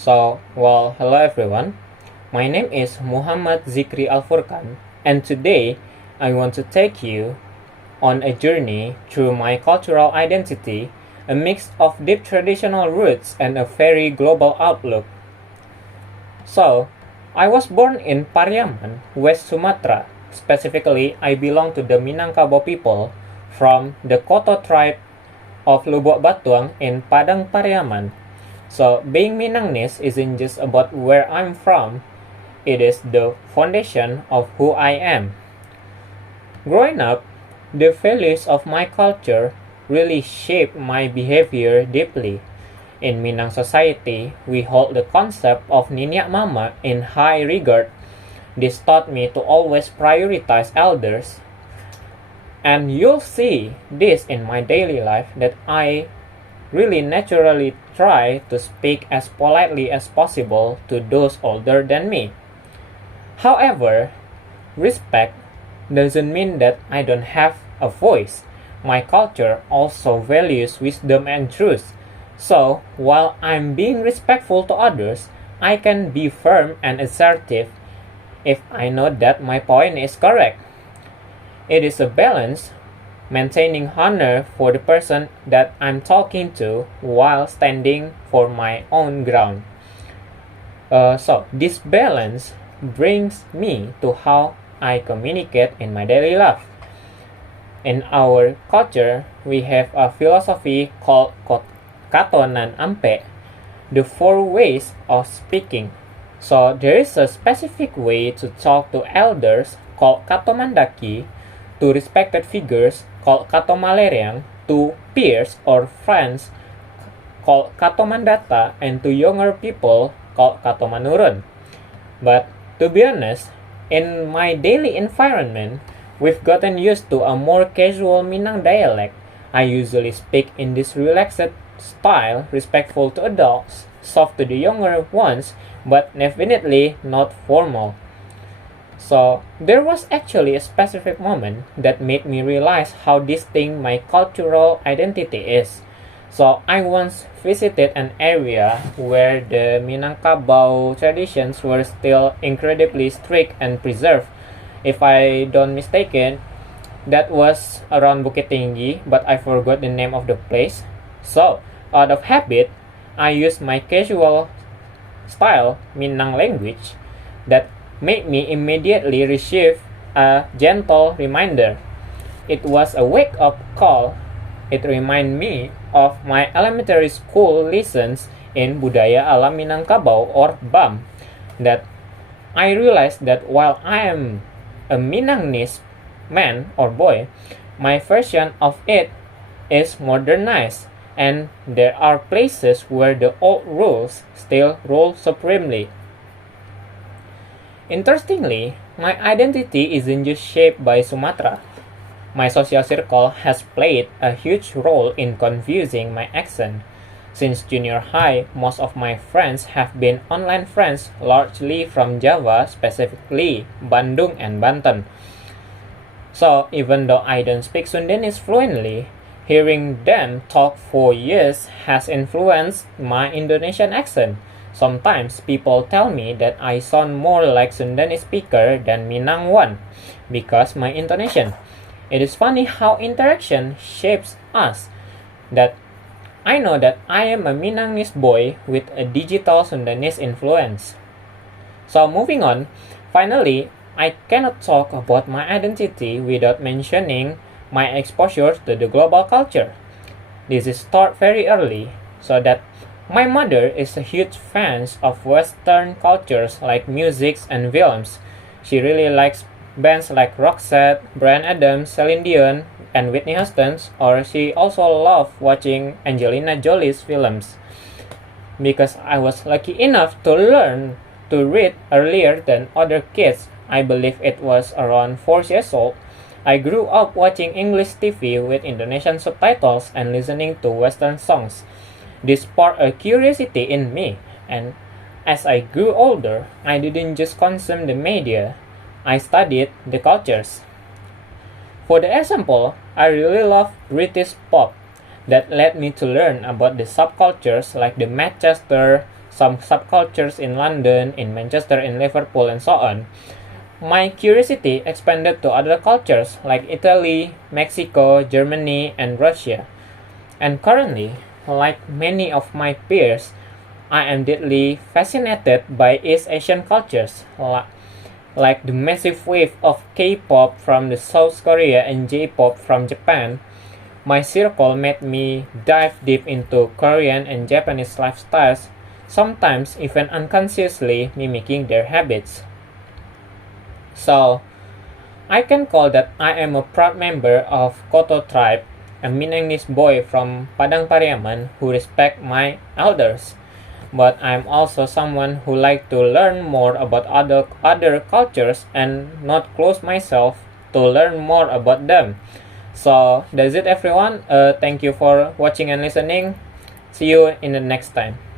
Hello everyone. My name is Muhammad Zikri Al Furqan, and today I want to take you on a journey through my cultural identity, a mix of deep traditional roots and a very global outlook. So, I was born in Pariaman, West Sumatra. Specifically, I belong to the Minangkabau people from the Koto tribe of Lubuk Batuang in Padang Pariaman. So, being Minangnis isn't just about where I'm from, it is the foundation of who I am. Growing up, the values of my culture really shaped my behavior deeply. In Minang society, we hold the concept of Ninyak Mama in high regard. This taught me to always prioritize elders. And you'll see this in my daily life that I really naturally try to speak as politely as possible to those older than me. However, respect doesn't mean that I don't have a voice. My culture also values wisdom and truth. So, while I'm being respectful to others, I can be firm and assertive if I know that my point is correct. It is a balance, maintaining honor for the person that I'm talking to while standing for my own ground. This balance brings me to how I communicate in my daily life. In our culture, we have a philosophy called Katonan Ampe, the four ways of speaking. So there is a specific way to talk to elders called Katomandaki, to respected figures called Katomaleriang, to peers or friends called Katomandata, and to younger people called Katomanurun. But to be honest, in my daily environment, we've gotten used to a more casual Minang dialect. I usually speak in this relaxed style, respectful to adults, soft to the younger ones, but definitely not formal. So, there was actually a specific moment that made me realize how distinct my cultural identity is. So, I once visited an area where the Minangkabau traditions were still incredibly strict and preserved. If I don't mistaken, that was around Bukit Tinggi, but I forgot the name of the place. So, out of habit, I used my casual style Minang language that made me immediately receive a gentle reminder. It was a wake-up call. It reminded me of my elementary school lessons in Budaya Alam Minangkabau or BAM, that I realized that while I am a Minangese man or boy, my version of it is modernized, and there are places where the old rules still rule supremely. Interestingly, my identity isn't just shaped by Sumatra. My social circle has played a huge role in confusing my accent. Since junior high, most of my friends have been online friends, largely from Java, specifically Bandung and Banten. So, even though I don't speak Sundanese fluently, hearing them talk for years has influenced my Indonesian accent. Sometimes people tell me that I sound more like Sundanese speaker than Minang one because my intonation. It is funny how interaction shapes us. That I know that I am a Minangese boy with a digital Sundanese influence. So moving on, finally, I cannot talk about my identity without mentioning my exposure to the global culture. This is start very early, so that my mother is a huge fan of Western cultures like music and films. She really likes bands like Roxette, Bryan Adams, Celine Dion, and Whitney Houston, or she also loves watching Angelina Jolie's films. Because I was lucky enough to learn to read earlier than other kids, I believe it was around 4 years old, I grew up watching English TV with Indonesian subtitles and listening to Western songs. This sparked a curiosity in me, and as I grew older, I didn't just consume the media, I studied the cultures. For the example, I really love British pop. That led me to learn about the subcultures like the Manchester, some subcultures in London, in Manchester, in Liverpool, and so on, my curiosity expanded to other cultures like Italy, Mexico, Germany, and Russia. And currently, like many of my peers, I am deeply fascinated by East Asian cultures, like the massive wave of K-pop from the South Korea and J-pop from Japan. My circle made me dive deep into Korean and Japanese lifestyles, sometimes even unconsciously mimicking their habits. So, I can call that I am a proud member of Koto tribe, a Minangese boy from Padang Pariaman who respect my elders. But I'm also someone who like to learn more about other cultures and not close myself to learn more about them. So that's it everyone. Thank you for watching and listening. See you in the next time.